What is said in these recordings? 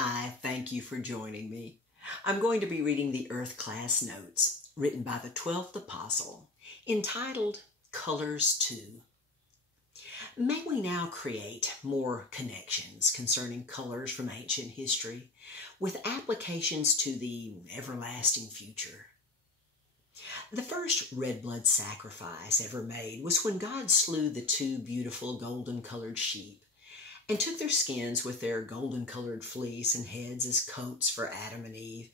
I thank you for joining me. I'm going to be reading the Earth Class Notes, written by the 12th Apostle, entitled Colors 2. May we now create more connections concerning colors from ancient history, with applications to the everlasting future. The first red blood sacrifice ever made was when God slew the two beautiful golden-colored sheep and took their skins with their golden-colored fleece and heads as coats for Adam and Eve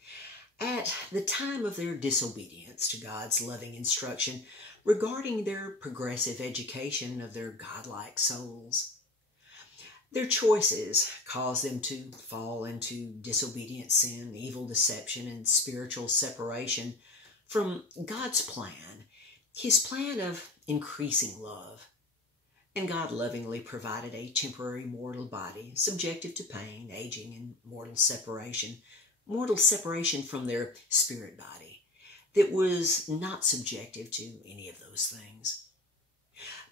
at the time of their disobedience to God's loving instruction regarding their progressive education of their godlike souls. Their choices caused them to fall into disobedient sin, evil deception, and spiritual separation from God's plan, His plan of increasing love. And God lovingly provided a temporary mortal body, subjective to pain, aging, and mortal separation from their spirit body, that was not subjective to any of those things.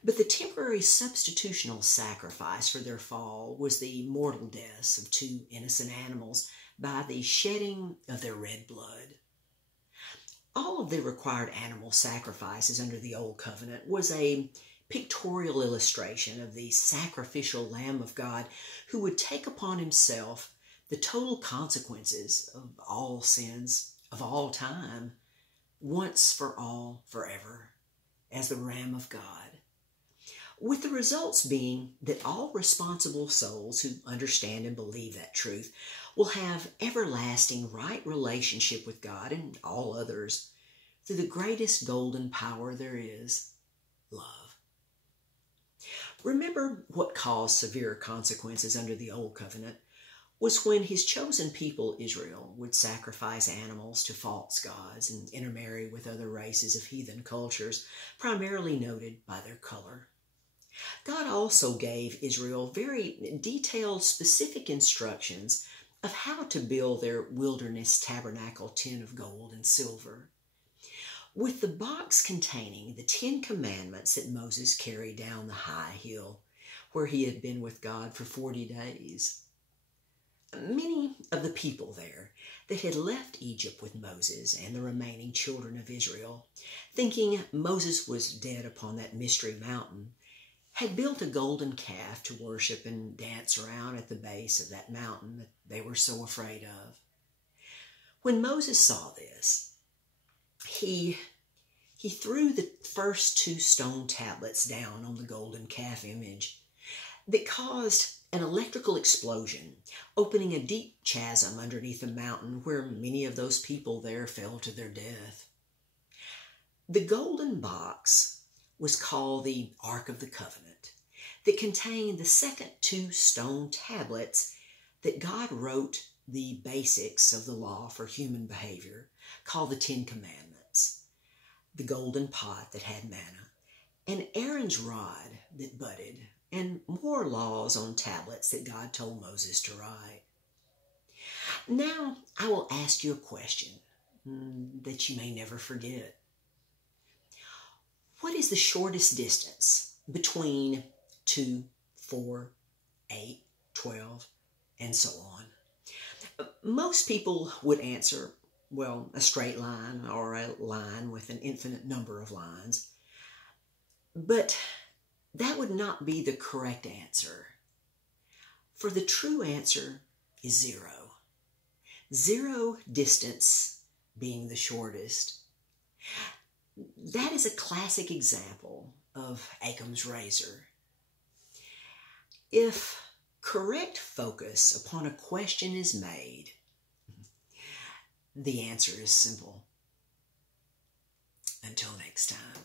But the temporary substitutional sacrifice for their fall was the mortal deaths of two innocent animals by the shedding of their red blood. All of the required animal sacrifices under the Old Covenant was a pictorial illustration of the sacrificial Lamb of God who would take upon himself the total consequences of all sins of all time, once for all, forever, as the Lamb of God. With the results being that all responsible souls who understand and believe that truth will have everlasting right relationship with God and all others through the greatest golden power there is, love. Remember what caused severe consequences under the Old Covenant was when His chosen people, Israel, would sacrifice animals to false gods and intermarry with other races of heathen cultures, primarily noted by their color. God also gave Israel very detailed, specific instructions of how to build their wilderness tabernacle tent of gold and silver. With the box containing the 10 Commandments that Moses carried down the high hill where he had been with God for 40 days. Many of the people there that had left Egypt with Moses and the remaining children of Israel, thinking Moses was dead upon that mystery mountain, had built a golden calf to worship and dance around at the base of that mountain that they were so afraid of. When Moses saw this, he threw the first 2 stone tablets down on the golden calf image that caused an electrical explosion, opening a deep chasm underneath the mountain where many of those people there fell to their death. The golden box was called the Ark of the Covenant, that contained the second 2 stone tablets that God wrote the basics of the law for human behavior, called the 10 Commandments, the golden pot that had manna, and Aaron's rod that budded, and more laws on tablets that God told Moses to write. Now I will ask you a question that you may never forget. What is the shortest distance between 2, 4, 8, 12, and so on? Most people would answer, well, a straight line or a line with an infinite number of lines. But that would not be the correct answer. For the true answer is 0. 0 distance being the shortest. That is a classic example of Occam's razor. If correct focus upon a question is made, the answer is simple. Until next time.